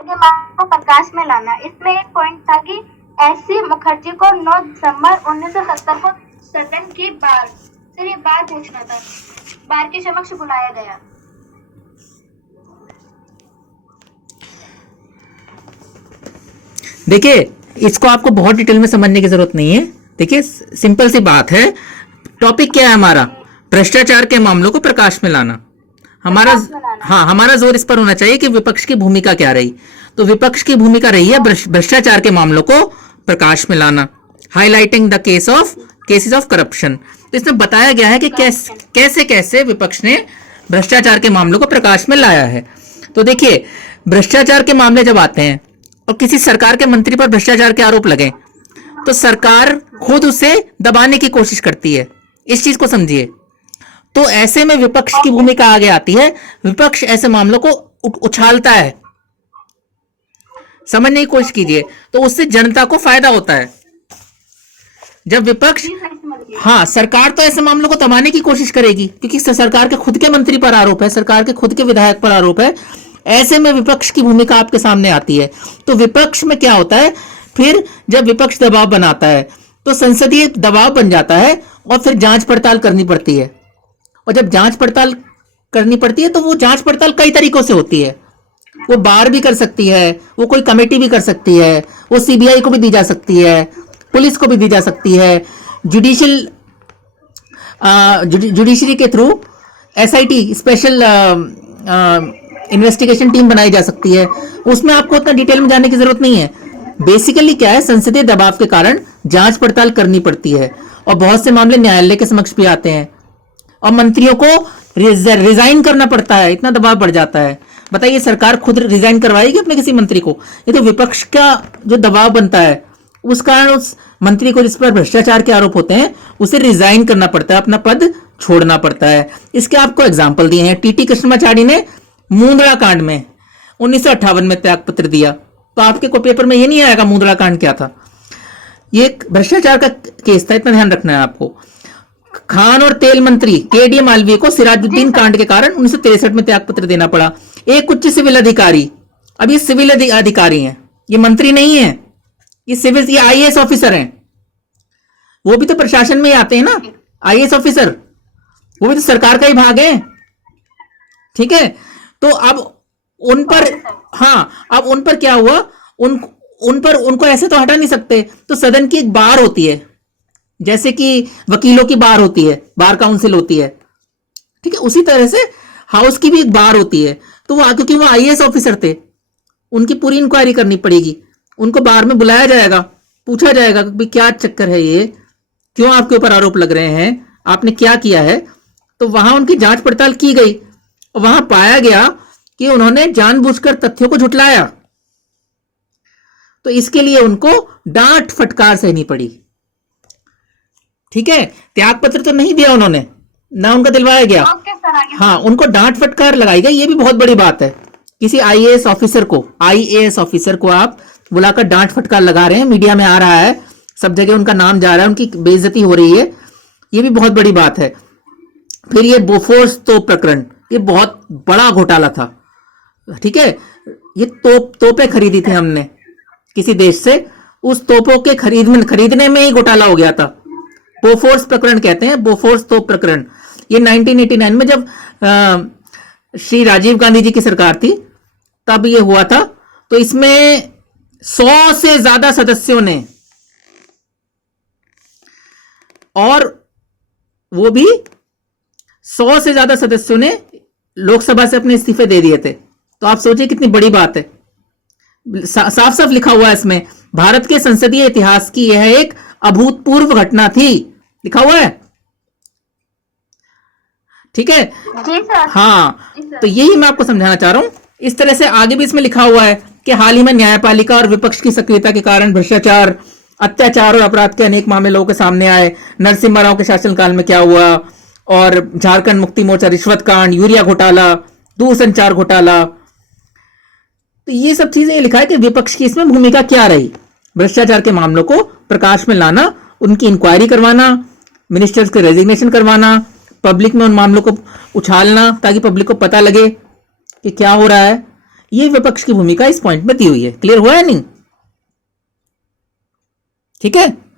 के मामलों को प्रकाश में लाना। इसमें एक पॉइंट था कि एस.सी. मुखर्जी को 9 दिसंबर 1970 को सदन की बार सिर्फ बार पूछना था, बार के समक्ष बुलाया गया। देखिए, इसको आपको बहुत डिटेल में समझने की जरूरत नहीं है। देखिए, सिंपल सी बात है। टॉपिक क्या है हमारा? भ्रष्टाचार के मामलों को प्रकाश में लाना। हमारा हाँ, हमारा जोर इस पर होना चाहिए कि विपक्ष की भूमिका क्या रही। तो विपक्ष की भूमिका रही है भ्रष्टाचार के मामलों को प्रकाश में लाना, highlighting the cases of corruption. तो इसमें बताया गया है कि कैसे कैसे विपक्ष ने भ्रष्टाचार के मामलों को प्रकाश में लाया है। तो देखिए, भ्रष्टाचार के मामले जब आते हैं और किसी सरकार के मंत्री पर भ्रष्टाचार के आरोप लगे, तो सरकार खुद उसे दबाने की कोशिश करती है। इस चीज को समझिए। तो ऐसे में विपक्ष की भूमिका आगे आती है। विपक्ष ऐसे मामलों को उछालता है। समझने की कोशिश कीजिए। तो उससे जनता को फायदा होता है। जब विपक्ष हाँ, सरकार तो ऐसे मामलों को दबाने की कोशिश करेगी क्योंकि सरकार के खुद के मंत्री पर आरोप है, सरकार के खुद के विधायक पर आरोप है। ऐसे में विपक्ष की भूमिका आपके सामने आती है। तो विपक्ष में क्या होता है, फिर जब विपक्ष दबाव बनाता है तो संसदीय दबाव बन जाता है और फिर जांच पड़ताल करनी पड़ती है। और जब जांच पड़ताल करनी पड़ती है तो वो जांच पड़ताल कई तरीकों से होती है। वो बार भी कर सकती है, वो कोई कमेटी भी कर सकती है, वो सीबीआई को भी दी जा सकती है, पुलिस को भी दी जा सकती है, जुडिशरी के through SIT special investigation team बनाई जा सकती है। उसमें आपको उतना डिटेल में जाने की जरूरत नहीं है। बेसिकली क्या है, संसदीय दबाव के कारण जांच पड़ताल करनी पड़ती है और बहुत से मामले न्यायालय के समक्ष भी आते हैं और मंत्रियों को रिजाइन करना पड़ता है। इतना दबाव बढ़ जाता है। बताइए, सरकार खुद रिजाइन करवाएगी अपने किसी मंत्री को? ये तो विपक्ष का जो दबाव बनता है उस कारण उस मंत्री को जिस पर भ्रष्टाचार के आरोप होते हैं उसे रिजाइन करना पड़ता है, अपना पद छोड़ना पड़ता है। इसके आपको एग्जाम्पल दिए हैं। टीटी कृष्णमाचारी ने मुंदड़ा कांड में 1958 में त्यागपत्र दिया। तो आपके को पेपर में ये नहीं आएगा मुंदड़ा कांड क्या था। ये एक भ्रष्टाचार का केस था, इतना ध्यान रखना है आपको। खान और तेल मंत्री केडी मालवीय को सिराजुद्दीन कांड के कारण 1963 में त्यागपत्र देना पड़ा। एक उच्च सिविल अधिकारी, अब ये सिविल अधिकारी हैं, ये मंत्री नहीं है, ये आईएएस ऑफिसर हैं। वो भी तो प्रशासन में ही आते हैं ना, आईएएस ऑफिसर, वो भी तो सरकार का ही भाग है। ठीक है। तो अब उन पर अब उन पर क्या हुआ, उन पर उनको ऐसे तो हटा नहीं सकते। तो सदन की एक बार होती है, जैसे कि वकीलों की बार होती है, बार काउंसिल होती है। ठीक है, उसी तरह से हाउस की भी एक बार होती है। तो वो क्योंकि वो आईएएस ऑफिसर थे, उनकी पूरी इंक्वायरी करनी पड़ेगी। उनको बार में बुलाया जाएगा, पूछा जाएगा कि क्या चक्कर है, ये क्यों आपके ऊपर आरोप लग रहे हैं, आपने क्या किया है। तो वहां उनकी जांच पड़ताल की गई और वहां पाया गया कि उन्होंने जानबूझकर तथ्यों को झुठलाया। तो इसके लिए उनको डांट फटकार सहनी पड़ी। ठीक है, त्यागपत्र तो नहीं दिया उन्होंने, ना उनका दिलवाया गया। हाँ, उनको डांट फटकार लगाई गई। ये भी बहुत बड़ी बात है। किसी आईएएस ऑफिसर को आप बुलाकर डांट फटकार लगा रहे हैं, मीडिया में आ रहा है, सब जगह उनका नाम जा रहा है, उनकी बेइज्जती हो रही है। ये भी बहुत बड़ी बात है। फिर ये बोफोर्स तोप प्रकरण, ये बहुत बड़ा घोटाला था। ठीक है, ये तोपें खरीदी थी हमने किसी देश से, उस तोपों के खरीदने में ही घोटाला हो गया था। बोफोर्स प्रकरण कहते हैं, बोफोर्स तोप प्रकरण। ये 1989 में जब श्री राजीव गांधी जी की सरकार थी तब ये हुआ था। तो इसमें 100 से ज्यादा सदस्यों ने, और वो भी 100 से ज्यादा सदस्यों ने लोकसभा से अपने इस्तीफे दे दिए थे। तो आप सोचिए कितनी बड़ी बात है। साफ साफ लिखा हुआ है इसमें, भारत के संसदीय इतिहास की यह एक अभूतपूर्व घटना थी, लिखा हुआ है। ठीक है जी सर। हाँ, तो यही मैं आपको समझाना चाह रहा हूं। इस तरह से आगे भी इसमें लिखा हुआ है कि हाल ही में न्यायपालिका और विपक्ष की सक्रियता के कारण भ्रष्टाचार, अत्याचार और अपराध के अनेक मामले लोगों के सामने आए। नरसिम्हा राव के शासनकाल में क्या हुआ, और झारखंड मुक्ति मोर्चा रिश्वत कांड, यूरिया घोटाला, दूरसंचार घोटाला। तो ये सब चीजें लिखा है कि विपक्ष की इसमें भूमिका क्या रही। भ्रष्टाचार के मामलों को प्रकाश में लाना, उनकी इंक्वायरी करवाना, मिनिस्टर्स के रेजिग्नेशन करवाना, पब्लिक में उन मामलों को उछालना ताकि पब्लिक को पता लगे कि क्या हो रहा है। ये विपक्ष की भूमिका इस पॉइंट में दी हुई है। क्लियर हुआ है नहीं? ठीक है।